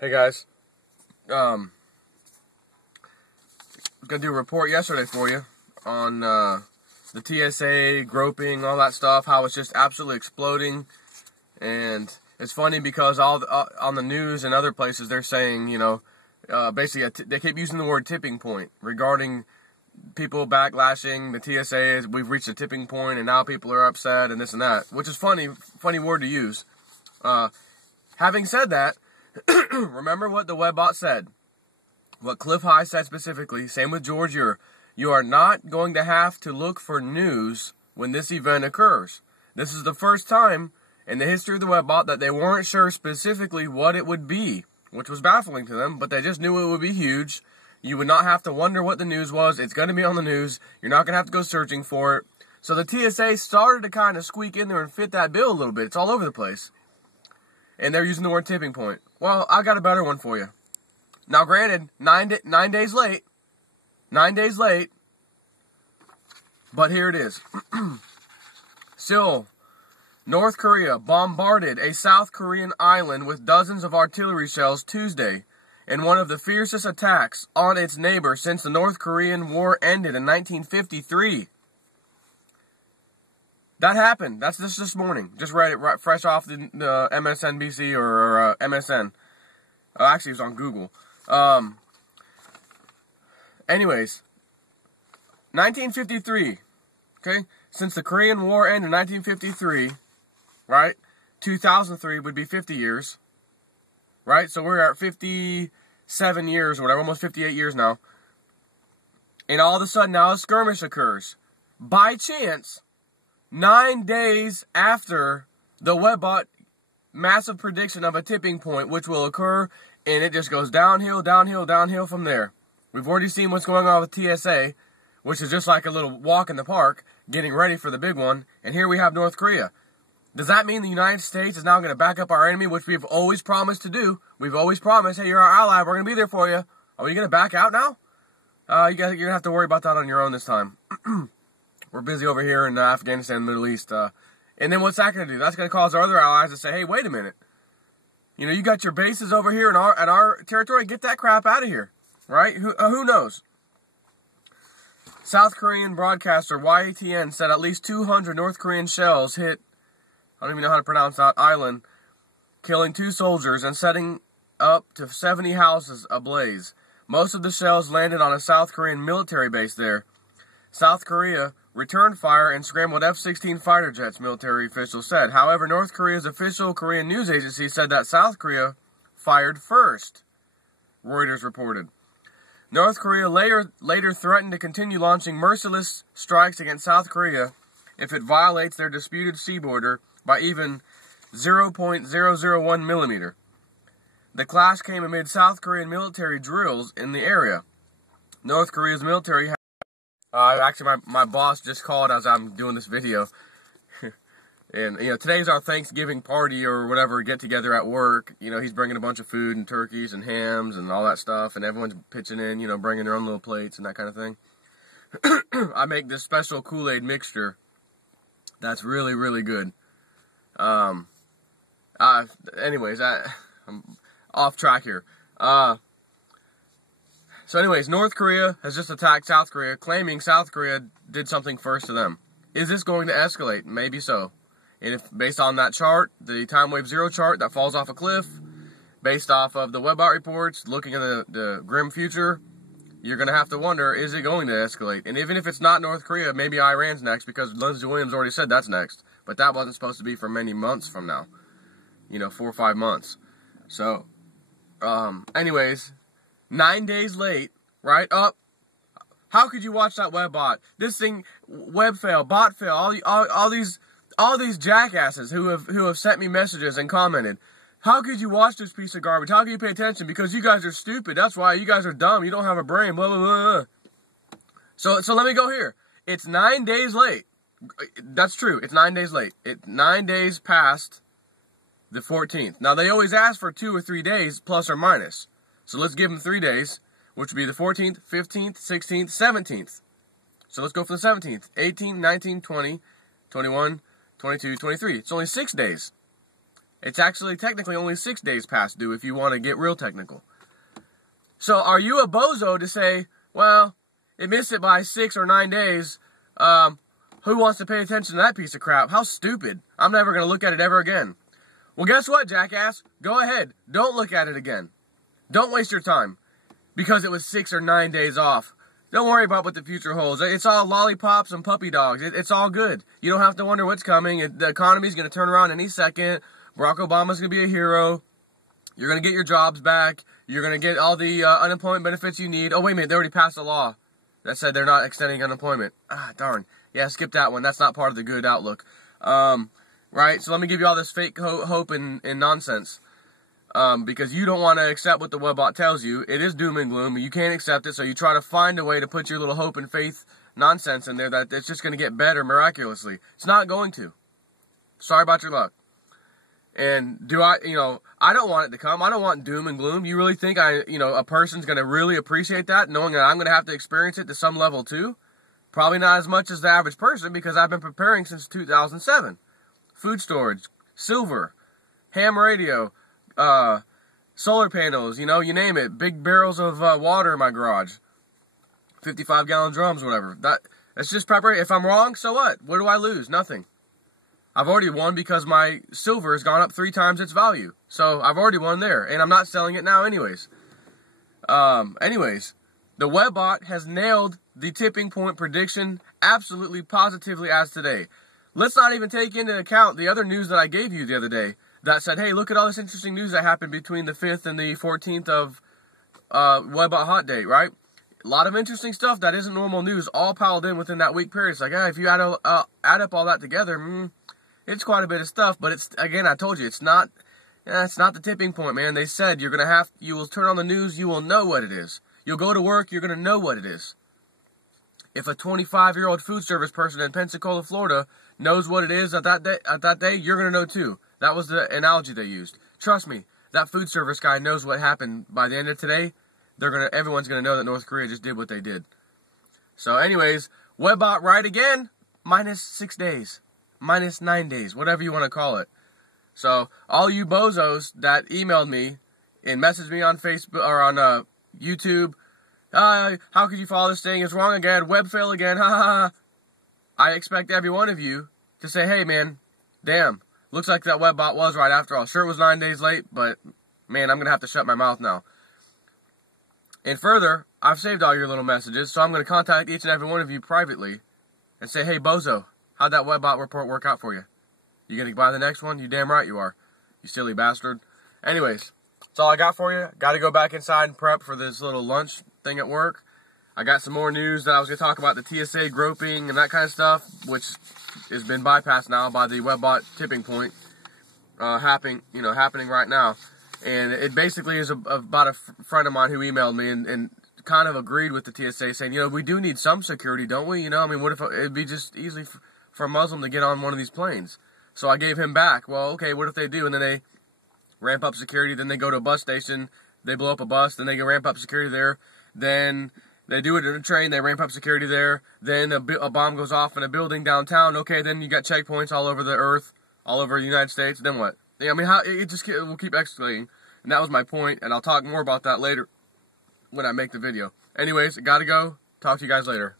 Hey guys, I was gonna do a report yesterday for you on the TSA groping, all that stuff, how it's just absolutely exploding. And it's funny because all on the news and other places they're saying, you know, basically they keep using the word tipping point regarding people backlashing the TSA. We've reached a tipping point and now people are upset and this and that, which is funny word to use. Having said that, remember what the webbot said, what Cliff High said specifically, same with George Ure. You are not going to have to look for news when this event occurs. This is the first time in the history of the webbot that they weren't sure specifically what it would be, which was baffling to them, but they just knew it would be huge. You would not have to wonder what the news was. It's going to be on the news. You're not going to have to go searching for it. So the TSA started to kind of squeak in there and fit that bill a little bit. It's all over the place. And they're using the word tipping point. Well, I got a better one for you. Now, granted, 9 days late. 9 days late. But here it is. Still, North Korea bombarded a South Korean island with dozens of artillery shells Tuesday in one of the fiercest attacks on its neighbor since the North Korean War ended in 1953. That happened. That's this morning. Just read it right, fresh off the MSNBC or MSN. Actually, it was on Google. Anyways, 1953. Okay? Since the Korean War ended in 1953, right? 2003 would be 50 years. Right? So we're at 57 years or whatever, almost 58 years now. And all of a sudden now a skirmish occurs. By chance, 9 days after the webbot massive prediction of a tipping point, which will occur, and it just goes downhill, downhill, downhill from there. We've already seen what's going on with TSA, which is just like a little walk in the park, getting ready for the big one, and here we have North Korea. Does that mean the United States is now going to back up our enemy, which we've always promised to do? We've always promised, hey, you're our ally, we're going to be there for you. Are you going to back out now? You're going to have to worry about that on your own this time. We're busy over here in Afghanistan and the Middle East. And then what's that going to do? That's going to cause our other allies to say, hey, wait a minute. You know, you got your bases over here in our territory. Get that crap out of here. Right? Who knows? South Korean broadcaster YATN said at least 200 North Korean shells hit, I don't even know how to pronounce that, island, killing 2 soldiers and setting up to 70 houses ablaze. Most of the shells landed on a South Korean military base there. South Korea returned fire and scrambled F-16 fighter jets, military officials said. However, North Korea's official Korean news agency said that South Korea fired first, Reuters reported. North Korea later threatened to continue launching merciless strikes against South Korea if it violates their disputed sea border by even 0.001 millimeter. The clash came amid South Korean military drills in the area. North Korea's military actually, my boss just called as I'm doing this video. And, you know, today's our Thanksgiving party or whatever, get together at work. You know, he's bringing a bunch of food and turkeys and hams and all that stuff. And everyone's pitching in, you know, bringing their own little plates and that kind of thing. I make this special Kool-Aid mixture that's really, really good. Anyways, I'm off track here. So anyways, North Korea has just attacked South Korea, claiming South Korea did something first to them. Is this going to escalate? Maybe so. And if, based on that chart, the time wave 0 chart that falls off a cliff, based off of the webbot reports, looking at the grim future, you're going to have to wonder, is it going to escalate? And even if it's not North Korea, maybe Iran's next, because Lindsey Williams already said that's next. But that wasn't supposed to be for many months from now. You know, 4 or 5 months. So, anyways, 9 days late, right? How could you watch that webbot? This thing, web fail, bot fail, all these jackasses who have sent me messages and commented. How could you watch this piece of garbage? How can you pay attention? Because you guys are stupid. That's why you guys are dumb. You don't have a brain. Blah blah blah. So let me go here. It's 9 days late. That's true. It's 9 days late. It's 9 days past the 14th. Now they always ask for 2 or 3 days plus or minus. So let's give them 3 days, which would be the 14th, 15th, 16th, 17th. So let's go for the 17th. 18, 19, 20, 21, 22, 23. It's only 6 days. It's actually technically only 6 days past due if you want to get real technical. So are you a bozo to say, well, it missed it by 6 or 9 days, who wants to pay attention to that piece of crap? How stupid. I'm never going to look at it ever again. Well, guess what, jackass? Go ahead. Don't look at it again. Don't waste your time because it was 6 or 9 days off. Don't worry about what the future holds. It's all lollipops and puppy dogs. It's all good. You don't have to wonder what's coming. The economy's going to turn around any second. Barack Obama's going to be a hero. You're going to get your jobs back. You're going to get all the unemployment benefits you need. Oh, wait a minute. They already passed a law that said they're not extending unemployment. Ah, darn. Yeah, skip that one. That's not part of the good outlook. Right? So let me give you all this fake hope and nonsense. Because you don't want to accept what the webbot tells you. It is doom and gloom. You can't accept it, so you try to find a way to put your little hope and faith nonsense in there that it's just going to get better miraculously. It's not going to. Sorry about your luck. And I don't want it to come. I don't want doom and gloom. You really think a person's going to really appreciate that, knowing that I'm going to have to experience it to some level too? Probably not as much as the average person, because I've been preparing since 2007. Food storage, silver, ham radio, solar panels, you name it. Big barrels of water in my garage. 55-gallon drums, whatever. That's just preparation. If I'm wrong, so what? What do I lose? Nothing. I've already won because my silver has gone up 3 times its value. So I've already won there, and I'm not selling it now anyways. The webbot has nailed the tipping point prediction absolutely positively as today. Let's not even take into account the other news that I gave you the other day that said, hey, look at all this interesting news that happened between the 5th and the 14th of webbot hot date, right? A lot of interesting stuff that isn't normal news all piled in within that week period. It's like, if you add up all that together, it's quite a bit of stuff. But it's, again, I told you, it's not the tipping point, man. They said you will turn on the news, you will know what it is. You'll go to work, you're going to know what it is. If a 25-year-old food service person in Pensacola, Florida knows what it is at that day, you're going to know too. That was the analogy they used. Trust me, that food service guy knows what happened. By the end of today, everyone's going to know that North Korea just did what they did. So anyways, webbot right again, minus 6 days, minus 9 days, whatever you want to call it. So all you bozos that emailed me and messaged me on Facebook or on YouTube, how could you follow this thing? It's wrong again. Web fail again. Ha ha ha. I expect every one of you to say, hey man, damn, looks like that webbot was right after all. Sure, it was 9 days late, but man, I'm going to have to shut my mouth now. And further, I've saved all your little messages, so I'm going to contact each and every one of you privately and say, hey bozo, how'd that webbot report work out for you? You going to buy the next one? You damn right you are, you silly bastard. Anyways, that's all I got for you. Got to go back inside and prep for this little lunch thing at work. I got some more news that I was going to talk about, the TSA groping and that kind of stuff, which has been bypassed now by the webbot tipping point happening right now. And it basically is about a friend of mine who emailed me and kind of agreed with the TSA, saying, we do need some security, don't we? What if it'd be just easy for a Muslim to get on one of these planes? So I gave him back. Well, okay, what if they do? And then they ramp up security, then they go to a bus station, they blow up a bus, then they can ramp up security there, then they do it in a train, they ramp up security there, then a bomb goes off in a building downtown, okay, then you got checkpoints all over the earth, all over the United States, then what? Yeah, we'll keep escalating, and that was my point, and I'll talk more about that later when I make the video. Anyways, I gotta go, talk to you guys later.